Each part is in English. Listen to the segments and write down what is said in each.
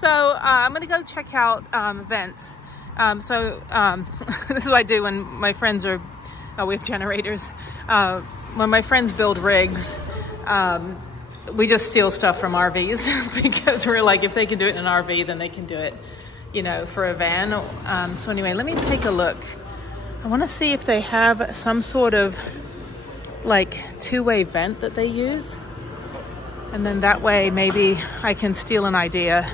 So I'm gonna go check out vents. This is what I do when my friends are, we have generators. When my friends build rigs, we just steal stuff from RVs because we're like, if they can do it in an RV, then they can do it, you know, for a van. So anyway, let me take a look. I want to see if they have some sort of like two-way vent that they use. And then that way maybe I can steal an idea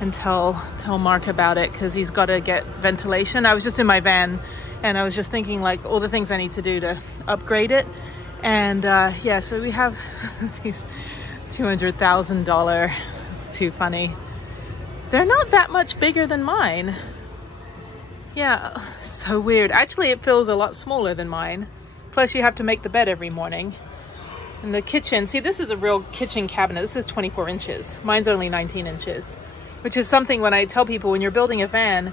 and tell Mark about it, because he's got to get ventilation. I was just in my van and I was just thinking like all the things I need to do to upgrade it. And yeah, so we have these $200,000, it's too funny. They're not that much bigger than mine. Yeah, so weird. Actually, it feels a lot smaller than mine. Plus you have to make the bed every morning. And the kitchen, see, this is a real kitchen cabinet. This is 24 inches. Mine's only 19 inches, which is something when I tell people when you're building a van,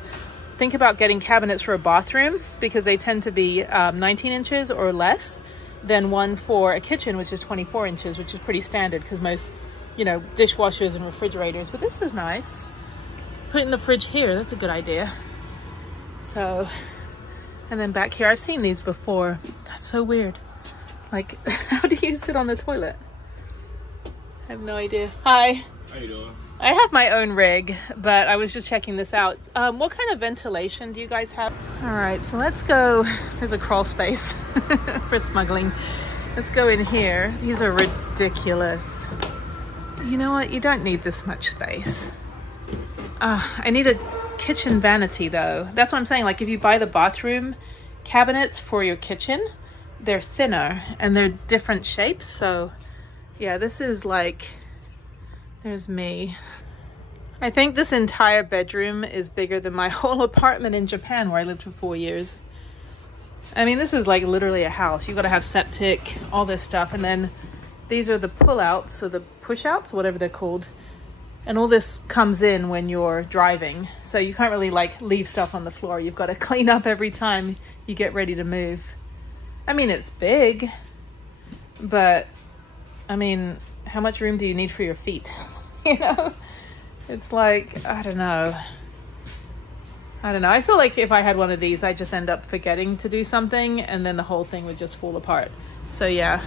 think about getting cabinets for a bathroom, because they tend to be 19 inches or less than one for a kitchen, which is 24 inches, which is pretty standard because most, you know, dishwashers and refrigerators. But this is nice. Put in the fridge here, that's a good idea. So, and then back here, I've seen these before. That's so weird. Like, how do you sit on the toilet? I have no idea. Hi. How you doing? I have my own rig, but I was just checking this out. What kind of ventilation do you guys have? All right, so let's go. There's a crawl space for smuggling. Let's go in here. These are ridiculous. You know what? You don't need this much space. I need a kitchen vanity though. That's what I'm saying. Like if you buy the bathroom cabinets for your kitchen, they're thinner and they're different shapes. So yeah, this is like, there's me. I think this entire bedroom is bigger than my whole apartment in Japan where I lived for 4 years. I mean, this is like literally a house. You've got to have septic, all this stuff. And then these are the pull-outs, or the push-outs, whatever they're called. And all this comes in when you're driving. So you can't really like leave stuff on the floor. You've got to clean up every time you get ready to move. I mean, it's big, but I mean, how much room do you need for your feet? You know, it's like, I don't know. I feel like if I had one of these, I'd just end up forgetting to do something and then the whole thing would just fall apart. So yeah,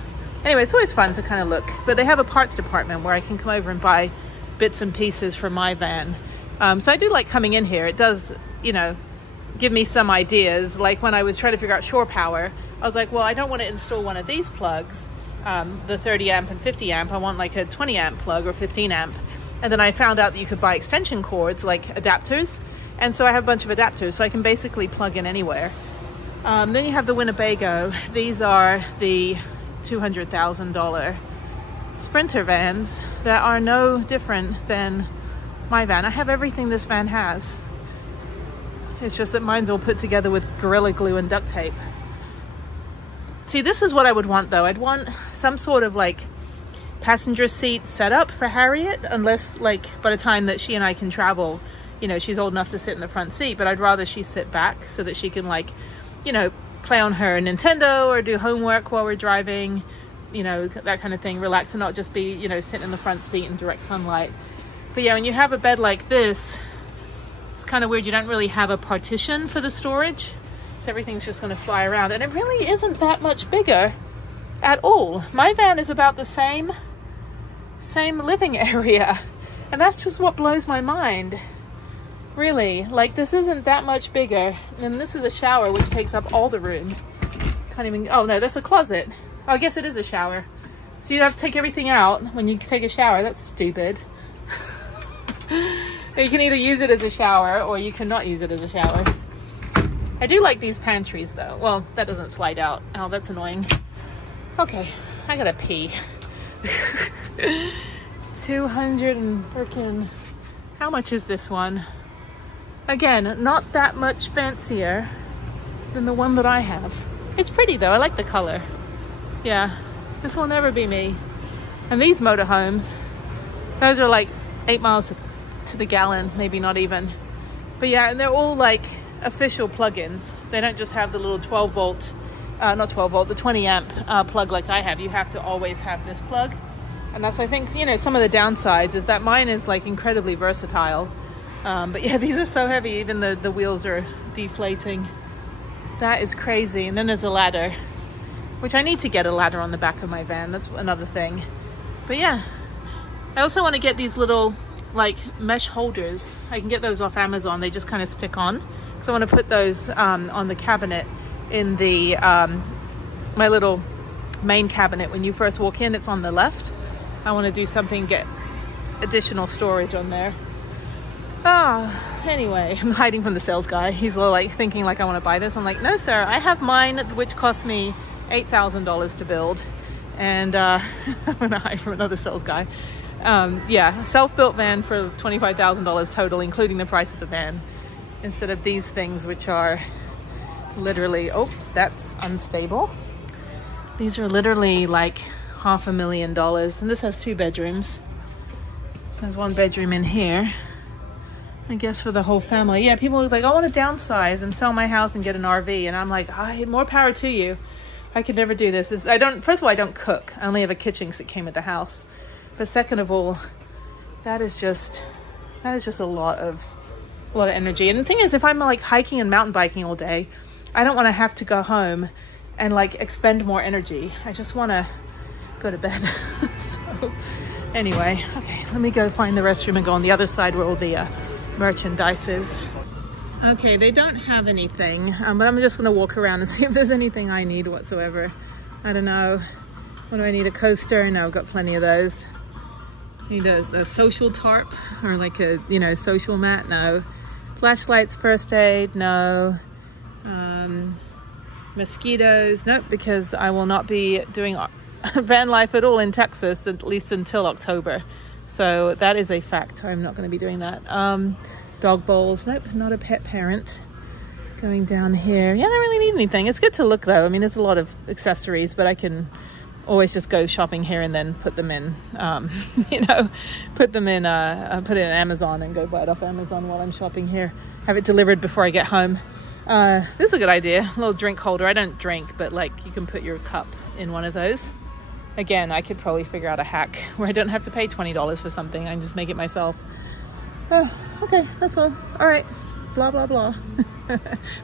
anyway, it's always fun to kind of look, but they have a parts department where I can come over and buy bits and pieces for my van. So I do like coming in here. It does, you know, give me some ideas. Like when I was trying to figure out shore power, I was like, well, I don't want to install one of these plugs, the 30 amp and 50 amp. I want like a 20 amp plug or 15 amp. And then I found out that you could buy extension cords, like adapters. And so I have a bunch of adapters, so I can basically plug in anywhere. Then you have the Winnebago. These are the $200,000 Sprinter vans that are no different than my van. I have everything this van has. It's just that mine's all put together with Gorilla Glue and duct tape. See, this is what I would want though. I'd want some sort of like passenger seat setup for Harriet, unless like by the time that she and I can travel, you know, she's old enough to sit in the front seat, but I'd rather she sit back so that she can like, you know, play on her Nintendo or do homework while we're driving, you know, that kind of thing, relax and not just be, you know, sitting in the front seat in direct sunlight. But yeah, when you have a bed like this, it's kind of weird. You don't really have a partition for the storage. So everything's just going to fly around, and it really isn't that much bigger at all. My van is about the same living area, and that's just what blows my mind. Really, like this isn't that much bigger. And this is a shower which takes up all the room. Can't even, oh no, that's a closet. Oh, I guess it is a shower. So you have to take everything out when you take a shower. That's stupid. You can either use it as a shower or you cannot use it as a shower. I do like these pantries though. Well, that doesn't slide out. Oh, that's annoying. Okay, I gotta pee. 200 and freaking, how much is this one? Again, not that much fancier than the one that I have. It's pretty though, I like the color. Yeah, this will never be me. And these motorhomes, those are like 8 miles to the gallon, maybe not even. But yeah, and they're all like official plugins. They don't just have the little 12 volt, not 12 volt, the 20 amp plug like I have. You have to always have this plug. And that's, I think, you know, some of the downsides is that mine is like incredibly versatile. But yeah, these are so heavy, even the wheels are deflating. That is crazy. And then there's a ladder, which I need to get a ladder on the back of my van. That's another thing. But yeah, I also want to get these little like mesh holders. I can get those off Amazon. They just kind of stick on. So I want to put those on the cabinet in the my little main cabinet. When you first walk in, it's on the left. I want to do something, get additional storage on there. Anyway, I'm hiding from the sales guy. He's all like thinking like I want to buy this. I'm like, no sir, I have mine, which cost me $8,000 to build. And I'm gonna hide from another sales guy. Yeah, self-built van for $25,000 total, including the price of the van, instead of these things, which are literally, oh, that's unstable. These are literally like $500,000, and this has 2 bedrooms. There's 1 bedroom in here, I guess, for the whole family. Yeah, people are like, I want to downsize and sell my house and get an RV, and I'm like, more power to you. I could never do this. First of all, I don't cook. I only have a kitchen because it came with the house. But second of all, that is just a lot of energy. And the thing is, if I'm like hiking and mountain biking all day, I don't want to have to go home and like expend more energy. I just want to go to bed. So anyway, okay, let me go find the restroom and go on the other side where all the merchandise is. Okay, they don't have anything, but I'm just going to walk around and see if there's anything I need whatsoever. I don't know. What do I need? A coaster? No, I've got plenty of those. Need a social tarp or like a, you know, social mat? No. Flashlights, first aid? No. Mosquitoes? Nope, because I will not be doing van life at all in Texas, at least until October. So that is a fact. I'm not going to be doing that. Dog bowls? Nope, not a pet parent. Going down here. Yeah, I don't really need anything. It's good to look though. I mean, there's a lot of accessories, but I can always just go shopping here and then put them in, you know, put it in Amazon and go buy it off Amazon while I'm shopping here. Have it delivered before I get home. This is a good idea. A little drink holder. I don't drink, but like you can put your cup in one of those. Again, I could probably figure out a hack where I don't have to pay $20 for something. I can just make it myself. Okay, that's all. All right. Blah, blah, blah.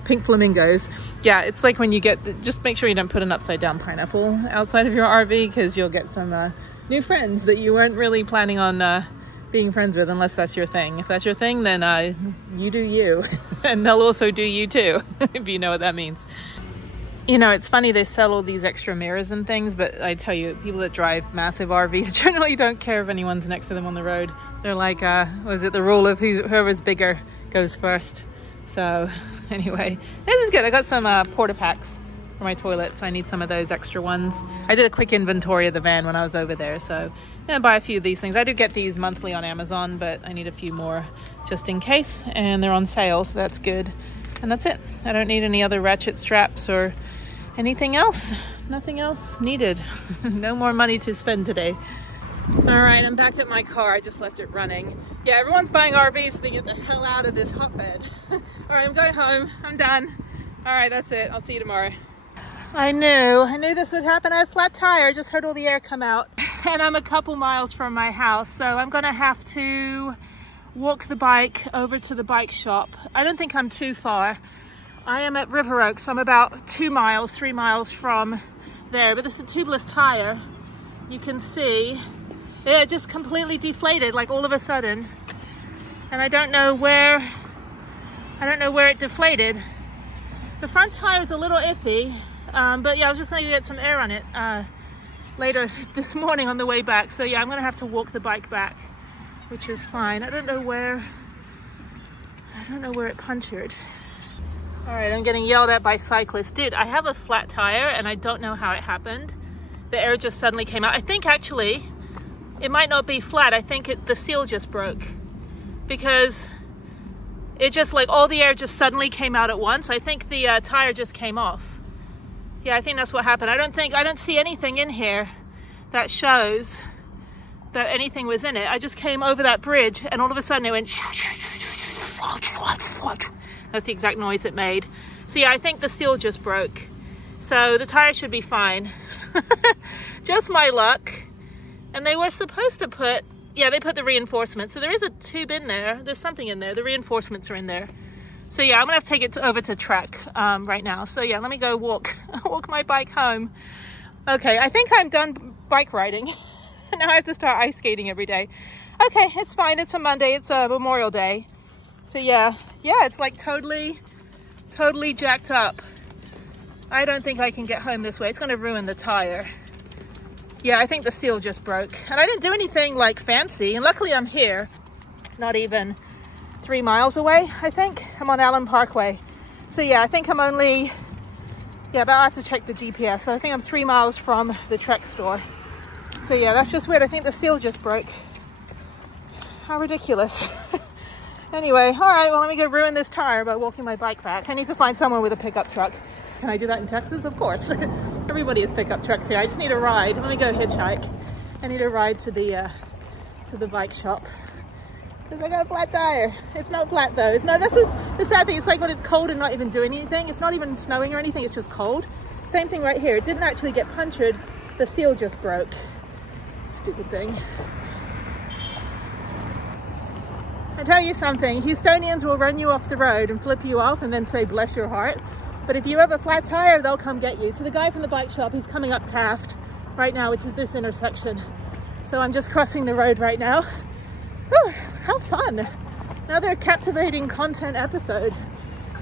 Pink flamingos. Yeah, it's like when you just make sure you don't put an upside down pineapple outside of your RV, because you'll get some new friends that you weren't really planning on being friends with, unless that's your thing. If that's your thing, then you do you. And they'll also do you too, if you know what that means. You know, it's funny, they sell all these extra mirrors and things, but I tell you, people that drive massive RVs generally don't care if anyone's next to them on the road. They're like, was it the rule of whoever's bigger goes first? So anyway, this is good. I got some porta packs for my toilet, so I need some of those extra ones. I did a quick inventory of the van when I was over there, so I'm gonna buy a few of these things. I do get these monthly on Amazon, but I need a few more just in case, and they're on sale, so that's good. And that's it. I don't need any other ratchet straps or anything else. Nothing else needed. No more money to spend today. All right, I'm back at my car. I just left it running. Yeah, everyone's buying RVs so they get the hell out of this hotbed. All right, I'm going home. I'm done. All right, that's it. I'll see you tomorrow. I knew this would happen. I have a flat tire. I just heard all the air come out. And I'm a couple miles from my house, so I'm gonna have to walk the bike over to the bike shop. I don't think I'm too far. I am at River Oaks. I'm about 3 miles from there, but this is a tubeless tire. You can see it just completely deflated, like all of a sudden. And I don't know where it deflated. The front tire is a little iffy, but yeah, I was just gonna get some air on it later this morning on the way back. So yeah, I'm gonna have to walk the bike back, which is fine. I don't know where it punctured. All right, I'm getting yelled at by cyclists. Dude, I have a flat tire and I don't know how it happened. The air just suddenly came out. I think actually, it might not be flat. I think the seal just broke, because it just like all the air just suddenly came out at once. I think the tire just came off. Yeah, I think that's what happened. I don't see anything in here that shows that anything was in it. I just came over that bridge and all of a sudden it went. That's the exact noise it made. So yeah, I think the seal just broke. So the tire should be fine. Just my luck And they were supposed to put, yeah, they put the reinforcements. So there is a tube in there. There's something in there. The reinforcements are in there. So yeah, I'm gonna have to take it over to Trek right now. So yeah, let me go walk my bike home. Okay, I think I'm done bike riding. Now I have to start ice skating every day. Okay, it's fine. It's a Monday. It's a Memorial Day. So yeah, it's like totally jacked up. I don't think I can get home this way. It's gonna ruin the tire. Yeah, I think the seal just broke. And I didn't do anything like fancy. And luckily I'm here, not even 3 miles away, I think. I'm on Allen Parkway. So yeah, I think I'm only, yeah, but I'll have to check the GPS. But I think I'm 3 miles from the Trek store. So yeah, that's just weird. I think the seal just broke. How ridiculous. Anyway, all right, well, let me go ruin this tire by walking my bike back. I need to find someone with a pickup truck. Can I do that in Texas? Of course. Everybody has pickup trucks here. I just need a ride. Let me go hitchhike. I need a ride to the bike shop. Because I got a flat tire. It's not flat though. It's not, this is the sad thing. It's like when it's cold and not even doing anything. It's not even snowing or anything. It's just cold. Same thing right here. It didn't actually get punctured. The seal just broke. Stupid thing. I tell you something, Houstonians will run you off the road and flip you off and then say, bless your heart. But if you have a flat tire, they'll come get you. So the guy from the bike shop, he's coming up Taft right now, which is this intersection. So I'm just crossing the road right now. Oh, how fun. Another captivating content episode.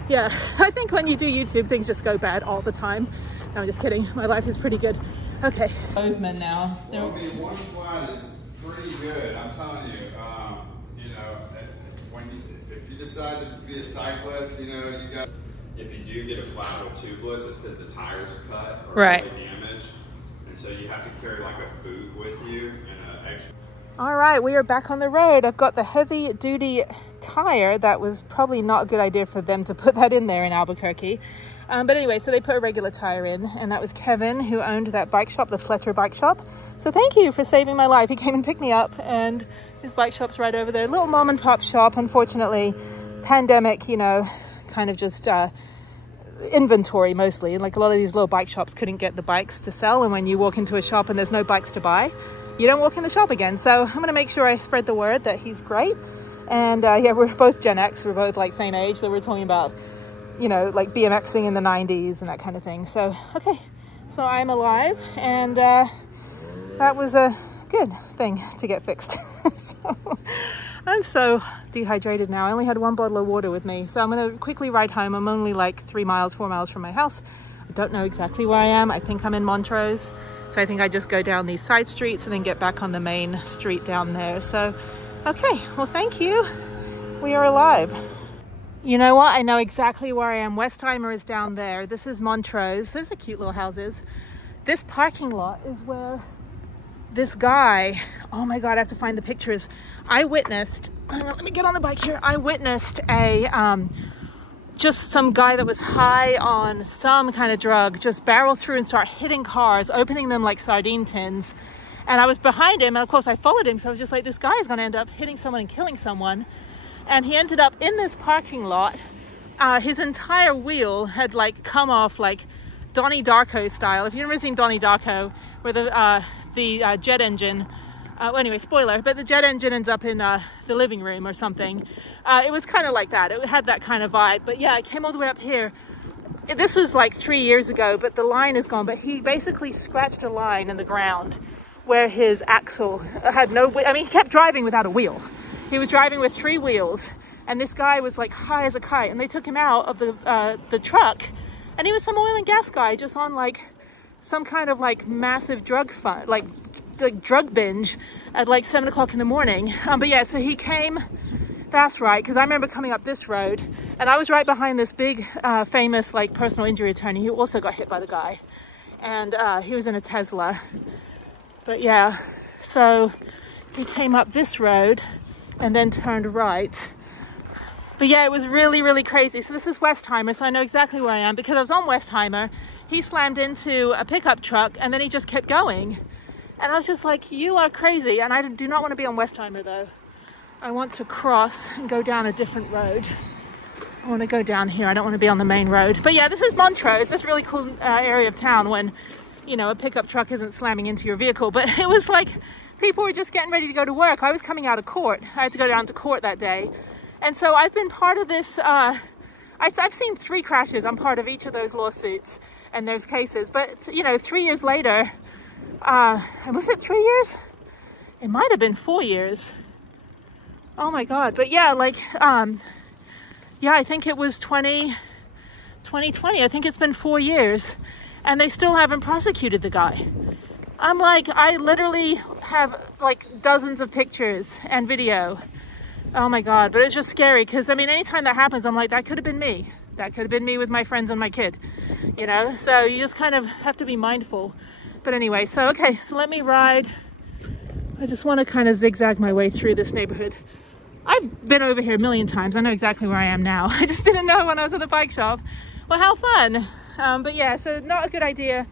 Yeah, I think when you do YouTube, things just go bad all the time. No, I'm just kidding. My life is pretty good. Okay. Bozeman now. Well, one flat is pretty good, I'm telling you. You know, if you decide to be a cyclist, you know, you got. If you do get a flat with tubeless, it's because the tires cut or right. really damaged, and so you have to carry like a boot with you and an extra. All right, we are back on the road. I've got the heavy duty tire. That was probably not a good idea for them to put that in there in Albuquerque. But anyway, so they put a regular tire in, and that was Kevin who owned that bike shop, the Fletcher bike shop. So thank you for saving my life. He came and picked me up, and his bike shop's right over there. Little mom and pop shop. Unfortunately, pandemic, you know, kind of just inventory mostly. And like a lot of these little bike shops couldn't get the bikes to sell. And when you walk into a shop and there's no bikes to buy, you don't walk in the shop again. So I'm gonna make sure I spread the word that he's great. And yeah, we're both Gen X. We're both like same age. So we're talking about, you know, like BMXing in the 90s and that kind of thing. So, okay. So I'm alive, and that was a good thing to get fixed. So I'm so dehydrated now. I only had 1 bottle of water with me. So I'm going to quickly ride home. I'm only like 3 miles, 4 miles from my house. I don't know exactly where I am. I think I'm in Montrose. So I think I just go down these side streets and then get back on the main street down there. So, okay. Well, thank you. We are alive. You know what? I know exactly where I am. Westheimer is down there. This is Montrose. Those are cute little houses. This parking lot is where this guy, oh my God, I have to find the pictures. I witnessed, let me get on the bike here. I witnessed just some guy that was high on some kind of drug just barrel through and start hitting cars, opening them like sardine tins. And I was behind him, and of course I followed him. So I was just like, this guy is gonna end up hitting someone and killing someone. And he ended up in this parking lot. His entire wheel had like come off like Donnie Darko style. If you've never seen Donnie Darko, where the jet engine, well, anyway, spoiler, but the jet engine ends up in the living room or something. It was kind of like that. It had that kind of vibe. But yeah, I came all the way up here. This was like 3 years ago, but the line is gone. But he basically scratched a line in the ground where his axle had no, I mean, he kept driving without a wheel. He was driving with 3 wheels, and this guy was like high as a kite, and they took him out of the truck, and he was some oil and gas guy just on like some kind of like massive drug fun, like drug binge at like 7 o'clock in the morning. But yeah, so he came, that's right, because I remember coming up this road, and I was right behind this big famous like personal injury attorney who also got hit by the guy, and he was in a Tesla. But yeah, so he came up this road and then turned right. But yeah, it was really, really crazy. So this is Westheimer, so I know exactly where I am because I was on Westheimer. He slammed into a pickup truck and then he just kept going. And I was just like, you are crazy. And I do not want to be on Westheimer though. I want to cross and go down a different road. I want to go down here. I don't want to be on the main road. But yeah, this is Montrose. This really cool area of town when, you know, a pickup truck isn't slamming into your vehicle. But it was like people were just getting ready to go to work. I was coming out of court. I had to go down to court that day. And so I've been part of this, I've seen 3 crashes. I'm part of each of those lawsuits and those cases. But, you know, 3 years later, was it 3 years? It might have been 4 years. Oh my God. But yeah, like, yeah, I think it was 2020. I think it's been 4 years and they still haven't prosecuted the guy. I'm like, I literally have like dozens of pictures and video. Oh my God. But it's just scary because, I mean, anytime that happens, I'm like, that could have been me. That could have been me with my friends and my kid, you know? So you just kind of have to be mindful. But anyway, so, okay, so let me ride. I just want to kind of zigzag my way through this neighborhood. I've been over here a million times. I know exactly where I am now. I just didn't know when I was at the bike shop. Well, how fun. But yeah, so not a good idea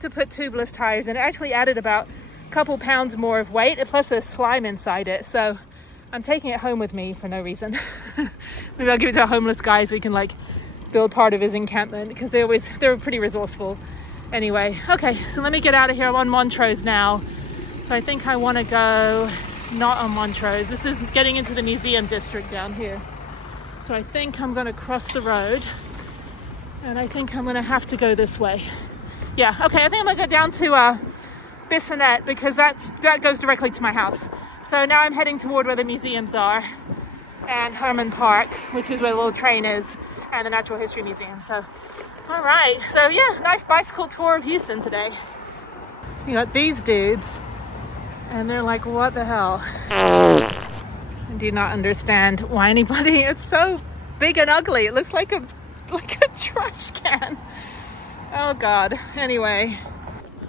to put tubeless tires in. It actually added about a couple pounds more of weight, plus there's slime inside it. So I'm taking it home with me for no reason. Maybe I'll give it to a homeless guy so he can like build part of his encampment, because they're pretty resourceful. Anyway, okay, so let me get out of here. I'm on Montrose now. So I think I want to go not on Montrose. This is getting into the museum district down here. So I think I'm going to cross the road and I think I'm going to have to go this way. Yeah, okay, I think I'm going to go down to Bissonnet because that goes directly to my house. So now I'm heading toward where the museums are and Herman Park, which is where the little train is, and the Natural History Museum. So, all right. So yeah, nice bicycle tour of Houston today. You got these dudes and they're like, what the hell? I do not understand why anybody, it's so big and ugly. It looks like a trash can. Oh God. Anyway.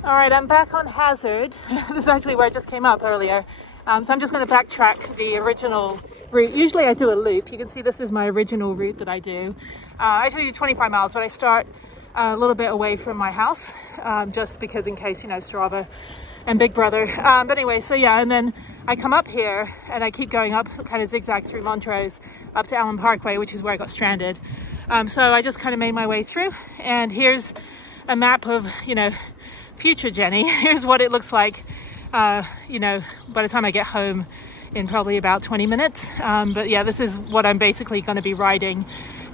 All right, I'm back on Hazard. This is actually where I just came up earlier. So I'm just going to backtrack the original route. Usually I do a loop. You can see this is my original route that I do. I actually do 25 miles, but I start a little bit away from my house, just because in case, you know, Strava and Big Brother. But anyway, so yeah, and then I come up here and I keep going up, kind of zigzag through Montrose up to Allen Parkway, which is where I got stranded. So I just kind of made my way through, and here's a map of, you know, future Jenny. Here's what it looks like, you know, by the time I get home in probably about 20 minutes. But yeah, this is what I'm basically going to be riding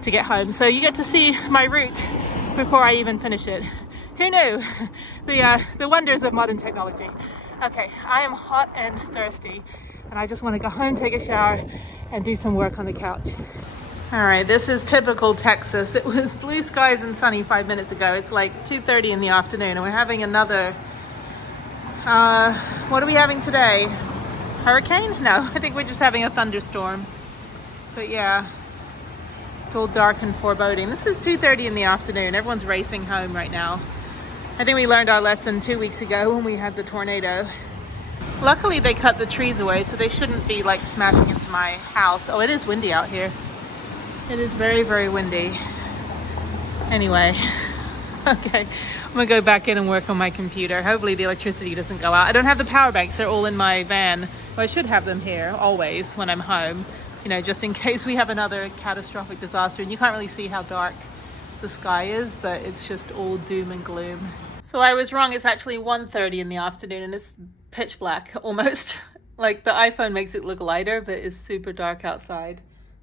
to get home. So you get to see my route before I even finish it. Who knew? The wonders of modern technology. Okay, I am hot and thirsty and I just want to go home, take a shower and do some work on the couch. All right, this is typical Texas. It was blue skies and sunny 5 minutes ago. It's like 2:30 in the afternoon and we're having another, what are we having today? Hurricane? No, I think we're just having a thunderstorm. But yeah, it's all dark and foreboding. This is 2:30 in the afternoon. Everyone's racing home right now. I think we learned our lesson 2 weeks ago when we had the tornado. Luckily they cut the trees away, so they shouldn't be like smashing into my house. Oh, it is windy out here. It is very, very windy. Anyway, okay, I'm gonna go back in and work on my computer. Hopefully the electricity doesn't go out. I don't have the power banks, they're all in my van. Well, I should have them here always when I'm home, you know, just in case we have another catastrophic disaster. And you can't really see how dark the sky is, but it's just all doom and gloom. So I was wrong, it's actually 1:30 in the afternoon and it's pitch black almost. Like the iPhone makes it look lighter, but it's super dark outside.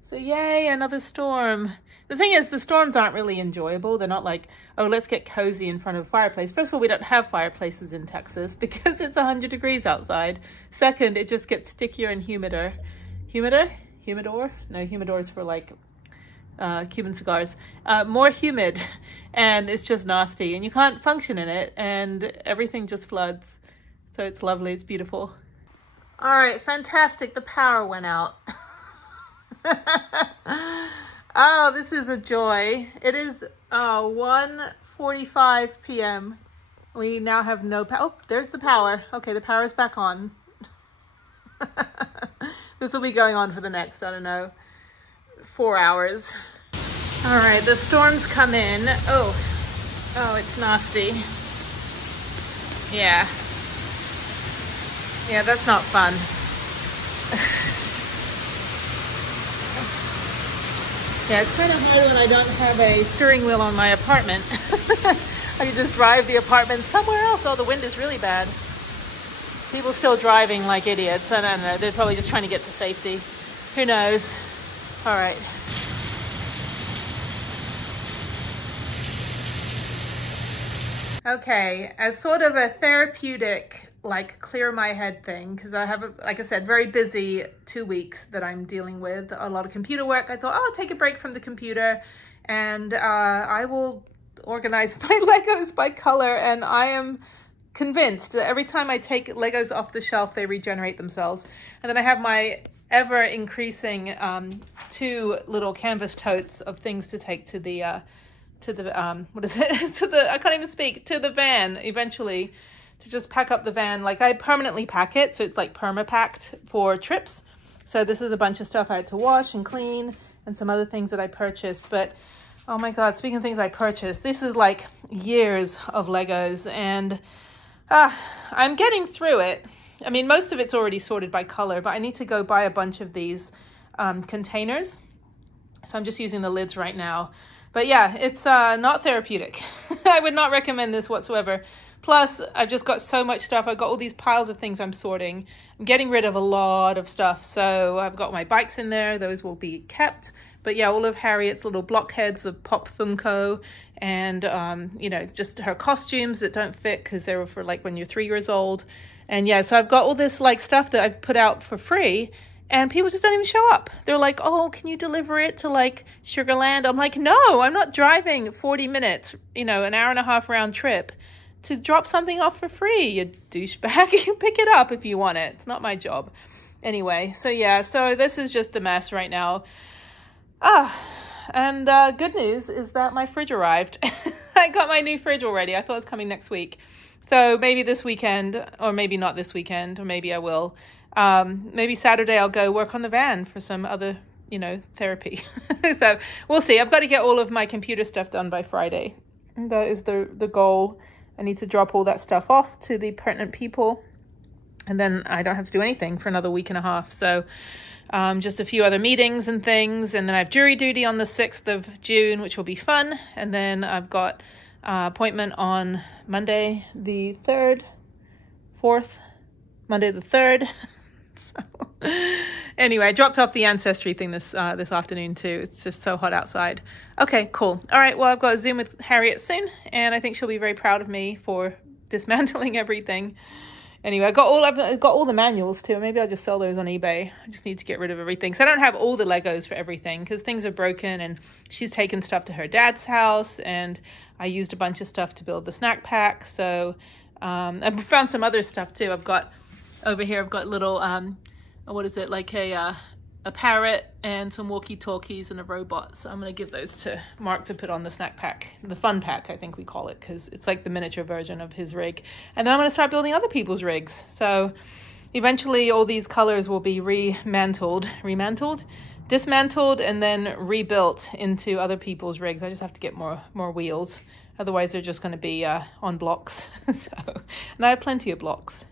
So yay, another storm. The thing is, the storms aren't really enjoyable. They're not like, oh, let's get cozy in front of a fireplace. First of all, we don't have fireplaces in Texas because it's 100 degrees outside. Second, it just gets stickier and humider. Humider? Humidor? No, humidor is for like Cuban cigars. More humid, and it's just nasty. And you can't function in it, and everything just floods. So it's lovely, it's beautiful. All right, fantastic. The power went out. Oh, this is a joy. It is 1:45 p.m. We now have no power. Oh, there's the power. Okay, the power is back on. This will be going on for the next, I don't know, 4 hours. All right, the storms come in. Oh, it's nasty. Yeah, that's not fun. Yeah, it's kind of hard when I don't have a steering wheel on my apartment. I can just drive the apartment somewhere else. Oh, the wind is really bad. People still driving like idiots. I don't know. They're probably just trying to get to safety. Who knows? All right. Okay, as sort of a therapeutic, like clear my head thing, because I have, like I said, very busy 2 weeks that I'm dealing with, a lot of computer work. I thought, oh, I'll take a break from the computer and I will organize my Legos by color. And I am convinced that every time I take Legos off the shelf, they regenerate themselves. And then I have my ever increasing 2 little canvas totes of things to take to the what is it? I can't even speak, to the van eventually, to just pack up the van. Like I permanently pack it. So it's like perma-packed for trips. So this is a bunch of stuff I had to wash and clean and some other things that I purchased. But oh my God, speaking of things I purchased, this is like years of Legos and I'm getting through it. I mean, most of it's already sorted by color, but I need to go buy a bunch of these containers. So I'm just using the lids right now. But yeah, it's not therapeutic. I would not recommend this whatsoever. Plus, I've just got so much stuff. I've got all these piles of things I'm sorting. I'm getting rid of a lot of stuff. So I've got my bikes in there. Those will be kept. But yeah, all of Harriet's little blockheads of Pop Funko and, you know, just her costumes that don't fit because they were for like when you're 3 years old. And yeah, so I've got all this like stuff that I've put out for free. And people just don't even show up. They're like, oh, can you deliver it to like Sugarland? I'm like, no, I'm not driving 40 minutes, you know, an hour and a half round trip to drop something off for free. You douchebag. You can pick it up if you want it. It's not my job. Anyway, so yeah, so this is just the mess right now. And good news is that my fridge arrived. I got my new fridge already. I thought it was coming next week. So maybe this weekend, or maybe not this weekend, or maybe I will. Maybe Saturday I'll go work on the van for some other, you know, therapy. So we'll see. I've got to get all of my computer stuff done by Friday. And that is the goal. I need to drop all that stuff off to the pertinent people. And then I don't have to do anything for another week and a half. So just a few other meetings and things. And then I have jury duty on the 6th of June, which will be fun. And then I've got appointment on Monday the 3rd, Monday the 3rd. So anyway, I dropped off the ancestry thing this afternoon too. It's just so hot outside. Okay, cool. All right, well, I've got a Zoom with Harriet soon, and I think she'll be very proud of me for dismantling everything. Anyway, I've got all the manuals too. Maybe I'll just sell those on eBay. I just need to get rid of everything. So I don't have all the Legos for everything because things are broken, and she's taken stuff to her dad's house, and I used a bunch of stuff to build the snack pack. So I found some other stuff too. I've got over here, I've got little, what is it, like a parrot and some walkie-talkies and a robot. So I'm going to give those to Mark to put on the snack pack, the fun pack, I think we call it, because it's like the miniature version of his rig. And then I'm going to start building other people's rigs. So eventually all these colors will be dismantled, and then rebuilt into other people's rigs. I just have to get more wheels. Otherwise they're just going to be on blocks. And I have plenty of blocks.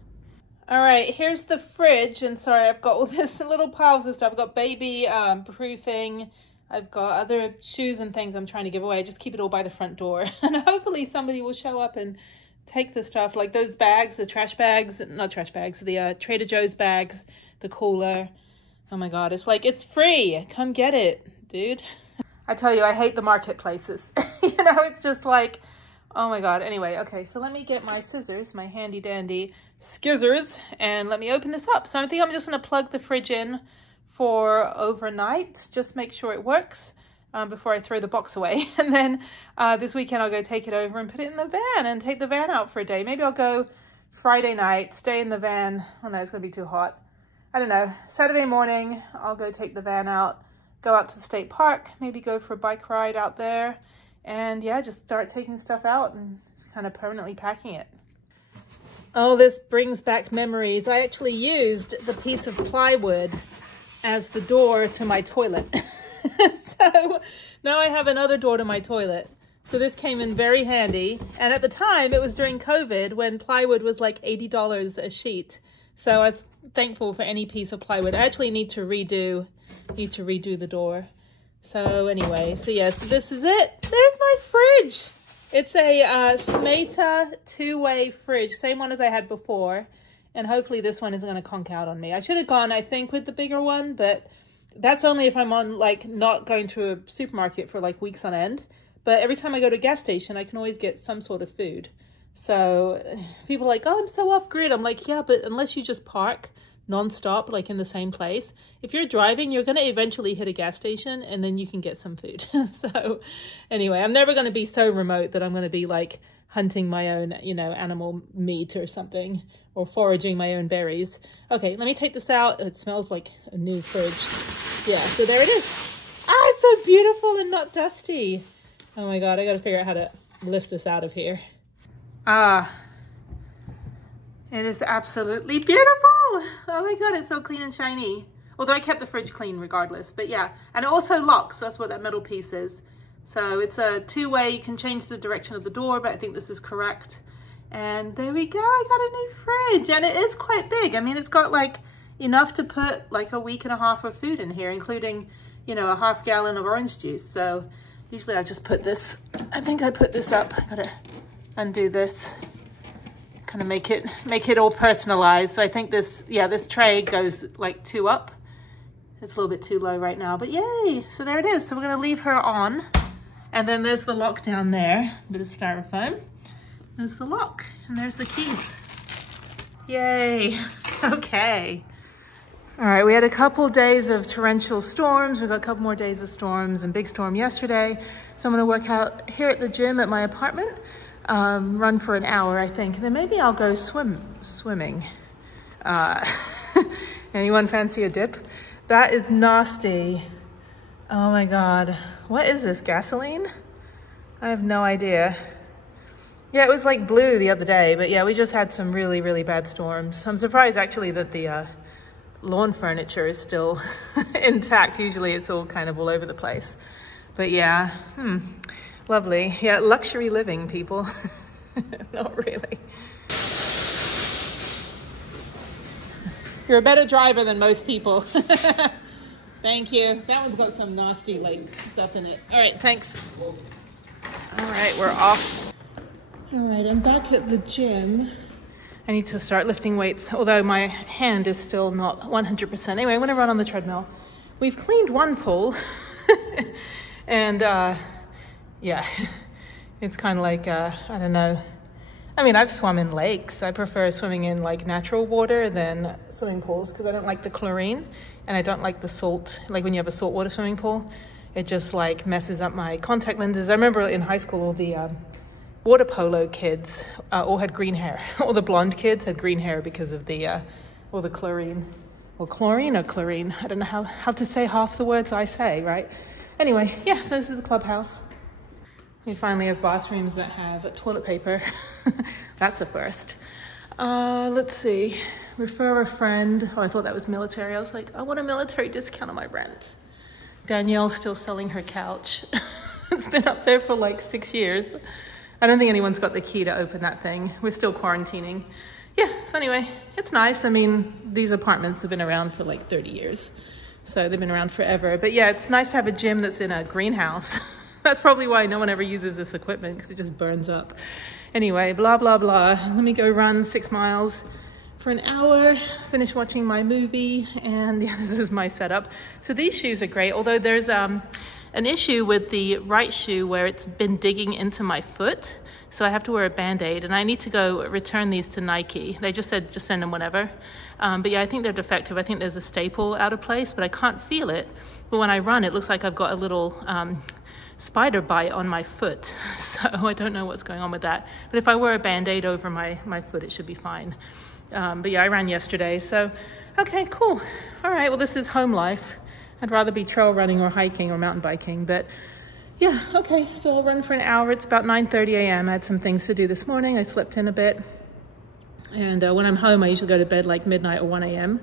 All right, here's the fridge, and sorry, I've got all this little piles of stuff. I've got baby proofing. I've got other shoes and things I'm trying to give away. I just keep it all by the front door, and hopefully somebody will show up and take the stuff, like those bags, the trash bags, not trash bags, the Trader Joe's bags, the cooler. Oh my God, it's like, it's free. Come get it, dude. I tell you, I hate the marketplaces. You know, it's just like, oh my God. Anyway, okay, so let me get my scissors, my handy dandy scissors, and let me open this up. So I think I'm just going to plug the fridge in for overnight, just make sure it works before I throw the box away. And then this weekend I'll go take it over and put it in the van and take the van out for a day. Maybe I'll go Friday night, stay in the van. Oh no, it's going to be too hot. I don't know. Saturday morning, I'll go take the van out, go out to the state park, maybe go for a bike ride out there. And yeah, just start taking stuff out and kind of permanently packing it. Oh, this brings back memories. I actually used the piece of plywood as the door to my toilet. So now I have another door to my toilet. So this came in very handy. And at the time, it was during COVID when plywood was like $80 a sheet. So I was thankful for any piece of plywood. I actually need to redo the door. So anyway, so yeah, so this is it. There's my fridge. It's a Smeta two-way fridge, same one as I had before. And hopefully this one isn't going to conk out on me. I should have gone, I think, with the bigger one, but that's only if I'm on, like, not going to a supermarket for like weeks on end. But every time I go to a gas station, I can always get some sort of food. So people are like, oh, I'm so off grid. I'm like, yeah, but unless you just park non-stop, like in the same place, if you're driving, you're going to eventually hit a gas station and then you can get some food. So anyway, I'm never going to be so remote that I'm going to be like hunting my own, you know, animal meat or something, or foraging my own berries. Okay, let me take this out. It smells like a new fridge. Yeah, so there it is. Ah, it's so beautiful and not dusty. Oh my God, I got to figure out how to lift this out of here. Ah, it is absolutely beautiful. Oh my God, it's so clean and shiny. Although I kept the fridge clean regardless, but yeah. And it also locks, that's what that middle piece is. So it's a two-way, you can change the direction of the door, but I think this is correct. And there we go, I got a new fridge, and it is quite big. I mean, it's got like enough to put like a week and a half of food in here, including, you know, a half gallon of orange juice. So usually I just put this, I think I put this up. I gotta undo this, kind of make it all personalized. So I think this, yeah, this tray goes like 2 up. It's a little bit too low right now, but yay. So there it is. So we're gonna leave her on. And then there's the lock down there, a bit of styrofoam. There's the lock, and there's the keys. Yay, okay. All right, we had a couple days of torrential storms. We got a couple more days of storms and big storm yesterday. So I'm gonna work out here at the gym at my apartment, run for an hour, I think. And then maybe I'll go swimming. Anyone fancy a dip? That is nasty. Oh my God. What is this, gasoline? I have no idea. Yeah, it was like blue the other day, but yeah, we just had some really, really bad storms. I'm surprised actually that the lawn furniture is still intact. Usually it's all kind of all over the place. But yeah, lovely. Yeah, luxury living, people. Not really. You're a better driver than most people. Thank you. That one's got some nasty like stuff in it. All right, thanks. All right, we're off. All right, I'm back at the gym. I need to start lifting weights, although my hand is still not 100%. Anyway, I'm gonna run on the treadmill. We've cleaned one pool. And yeah, it's kind of like, I don't know. I mean, I've swum in lakes. I prefer swimming in like natural water than swimming pools because I don't like the chlorine and I don't like the salt. Like when you have a saltwater swimming pool, it just like messes up my contact lenses. I remember in high school, all the water polo kids all had green hair. All the blonde kids had green hair because of the all the chlorine. Well, chlorine or chlorine? I don't know how to say half the words I say, right? Anyway, yeah, so this is the clubhouse. We finally have bathrooms that have toilet paper. That's a first. Let's see. Refer a friend. Oh, I thought that was military. I was like, I want a military discount on my rent. Danielle's still selling her couch. It's been up there for like 6 years. I don't think anyone's got the key to open that thing. We're still quarantining. Yeah, so anyway, it's nice. I mean, these apartments have been around for like 30 years. So they've been around forever. But yeah, it's nice to have a gym that's in a greenhouse. That's probably why no one ever uses this equipment, because it just burns up. Anyway, blah, blah, blah. Let me go run 6 miles for an hour, finish watching my movie, and yeah, this is my setup. So these shoes are great, although there's an issue with the right shoe where it's been digging into my foot. So I have to wear a Band-Aid, and I need to go return these to Nike. They just said, just send them whenever. But yeah, I think they're defective. I think there's a staple out of place, but I can't feel it. But when I run, it looks like I've got a little spider bite on my foot. So I don't know what's going on with that. But if I wear a Band-Aid over my foot, it should be fine. But yeah, I ran yesterday. So, okay, cool. All right, well, this is home life. I'd rather be trail running or hiking or mountain biking, but yeah, okay. So I'll run for an hour. It's about 9:30 a.m. I had some things to do this morning. I slept in a bit. And when I'm home, I usually go to bed like midnight or 1 a.m.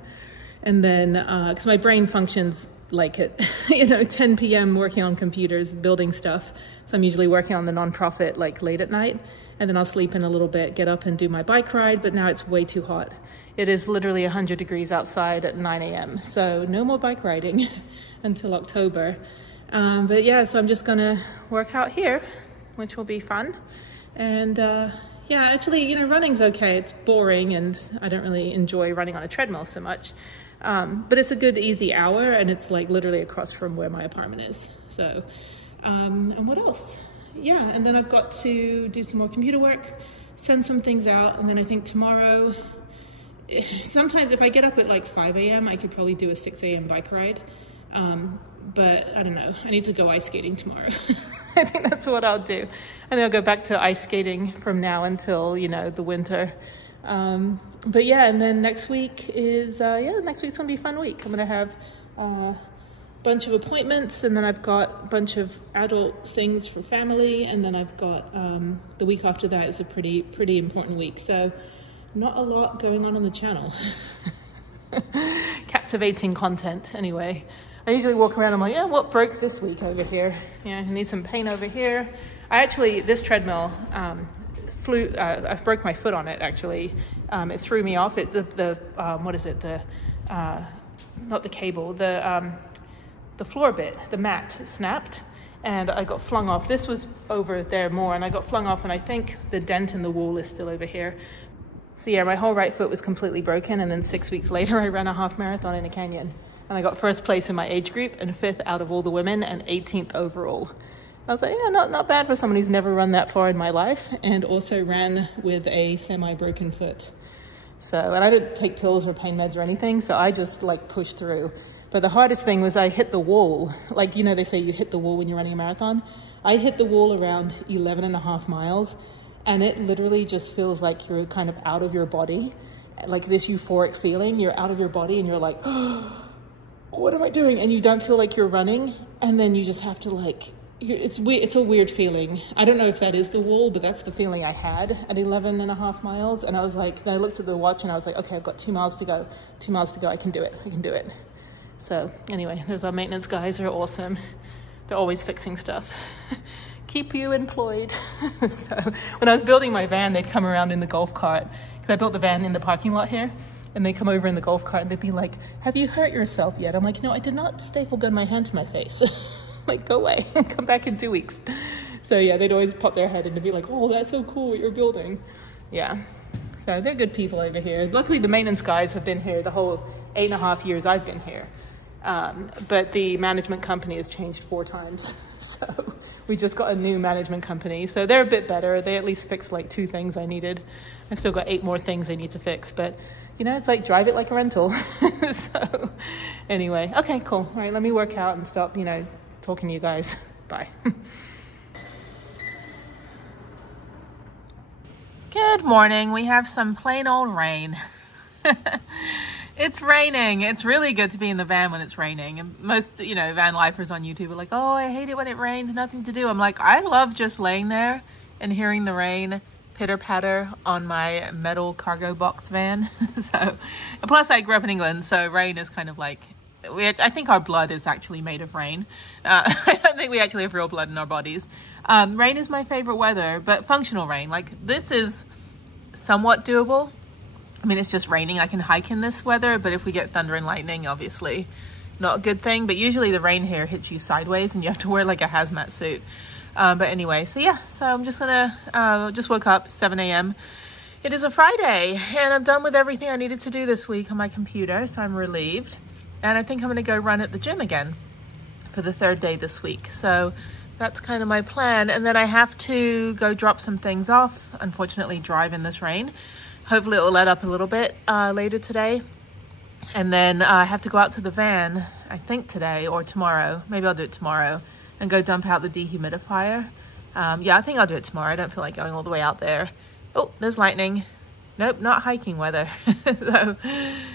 And then, because my brain functions like at 10 p.m. working on computers, building stuff. So I'm usually working on the nonprofit like late at night, and then I'll sleep in a little bit, get up and do my bike ride, but now it's way too hot. It is literally 100 degrees outside at 9 a.m. So no more bike riding until October. But yeah, so I'm just gonna work out here, which will be fun. And Yeah, actually, you know, running's okay. It's boring and I don't really enjoy running on a treadmill so much. But it's a good, easy hour and it's like literally across from where my apartment is. So, and what else? Yeah, and then I've got to do some more computer work, send some things out, and then I think tomorrow, sometimes if I get up at like 5 a.m., I could probably do a 6 a.m. bike ride. But I don't know, I need to go ice skating tomorrow. I think that's what I'll do. And then I'll go back to ice skating from now until, you know, the winter. But yeah, and then next week is, next week's gonna be a fun week. I'm gonna have a bunch of appointments, and then I've got a bunch of adult things for family, and then I've got, the week after that is a pretty important week. So not a lot going on the channel. Captivating content, anyway. I usually walk around, I'm like, yeah, what broke this week over here? Yeah, I need some paint over here. This treadmill I broke my foot on it, actually. It threw me off. What is it? Not the cable, the floor bit, the mat snapped, and I got flung off. This was over there more, and I got flung off, and I think the dent in the wall is still over here. So yeah, my whole right foot was completely broken, and then 6 weeks later, I ran a half marathon in a canyon. And I got first place in my age group and 5th out of all the women and 18th overall. I was like, yeah, not bad for someone who's never run that far in my life, and also ran with a semi-broken foot. So, and I didn't take pills or pain meds or anything, so I just like pushed through. But the hardest thing was I hit the wall. Like, you know, they say you hit the wall when you're running a marathon. I hit the wall around 11.5 miles, and it literally just feels like you're kind of out of your body. Like this euphoric feeling, you're out of your body and you're like, oh, what am I doing? And you don't feel like you're running, and then you just have to like, it's weird. It's a weird feeling. I don't know if that is the wall, but that's the feeling I had at 11.5 miles. And I was like, then I looked at the watch and I was like, okay, I've got 2 miles to go. 2 miles to go. I can do it. So anyway, there's our maintenance guys. They're awesome. They're always fixing stuff. Keep you employed. So when I was building my van, they'd come around in the golf cart, because I built the van in the parking lot here. And they come over in the golf cart and they'd be like, have you hurt yourself yet? I'm like, no, I did not staple gun my hand to my face. Like, go away, come back in 2 weeks. So yeah, they'd always pop their head in and be like, oh, that's so cool what you're building. Yeah, so they're good people over here. Luckily, the maintenance guys have been here the whole 8.5 years I've been here. But the management company has changed 4 times. So we just got a new management company. So they're a bit better. They at least fixed like 2 things I needed. I've still got 8 more things I need to fix, but you know, it's like drive it like a rental. So anyway, okay, cool. All right, let me work out and stop, you know, talking to you guys. Bye. Good morning. We have some plain old rain. It's raining. It's really good to be in the van when it's raining. And most, you know, van lifers on YouTube are like, oh, I hate it when it rains, nothing to do. I'm like, I love just laying there and hearing the rain pitter patter on my metal cargo box van. So, plus I grew up in England, so rain is kind of like, I think our blood is actually made of rain. I don't think we actually have real blood in our bodies. Rain is my favorite weather, but functional rain. Like, this is somewhat doable. I mean, it's just raining. I can hike in this weather, but if we get thunder and lightning, obviously not a good thing. But usually the rain here hits you sideways and you have to wear like a hazmat suit. But anyway, so yeah, so I'm just gonna, just woke up 7 a.m. It is a Friday and I'm done with everything I needed to do this week on my computer, so I'm relieved. And I think I'm gonna go run at the gym again for the 3rd day this week. So that's kind of my plan. And then I have to go drop some things off, unfortunately drive in this rain. Hopefully it will let up a little bit later today. And then I have to go out to the van, I think today or tomorrow. Maybe I'll do it tomorrow and go dump out the dehumidifier. Yeah, I think I'll do it tomorrow. I don't feel like going all the way out there. Oh, there's lightning. Nope, not hiking weather. So,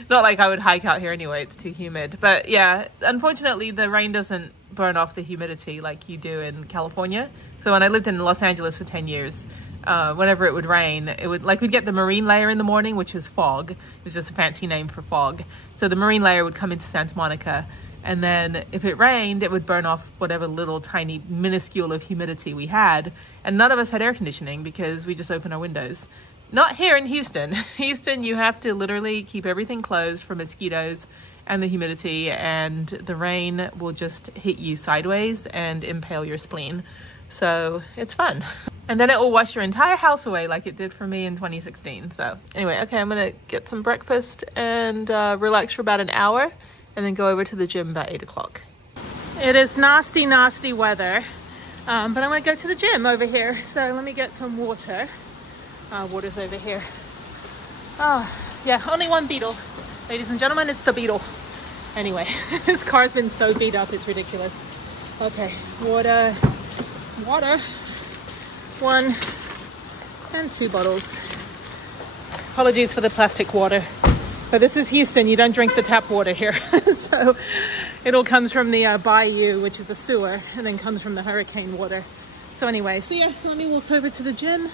not like I would hike out here anyway, it's too humid. But yeah, unfortunately the rain doesn't burn off the humidity like you do in California. So when I lived in Los Angeles for 10 years, whenever it would rain, it would, like, we'd get the marine layer in the morning, which is fog. It was just a fancy name for fog. So the marine layer would come into Santa Monica, and then if it rained, it would burn off whatever little tiny minuscule of humidity we had. And none of us had air conditioning because we just opened our windows. Not here in Houston. Houston, you have to literally keep everything closed for mosquitoes and the humidity, and the rain will just hit you sideways and impale your spleen. So it's fun. And then it will wash your entire house away like it did for me in 2016. So anyway, okay, I'm gonna get some breakfast and relax for about an hour and then go over to the gym about 8 o'clock. It is nasty, nasty weather, but I'm gonna go to the gym over here. So let me get some water. Water's over here. Oh, yeah, only one beetle. Ladies and gentlemen, it's the beetle. Anyway, this car's been so beat up, it's ridiculous. Okay, water. 1 and 2 bottles. Apologies for the plastic water, but this is Houston. You don't drink the tap water here. So it all comes from the bayou, which is a sewer, and then comes from the hurricane water. So anyway, so yeah, so let me walk over to the gym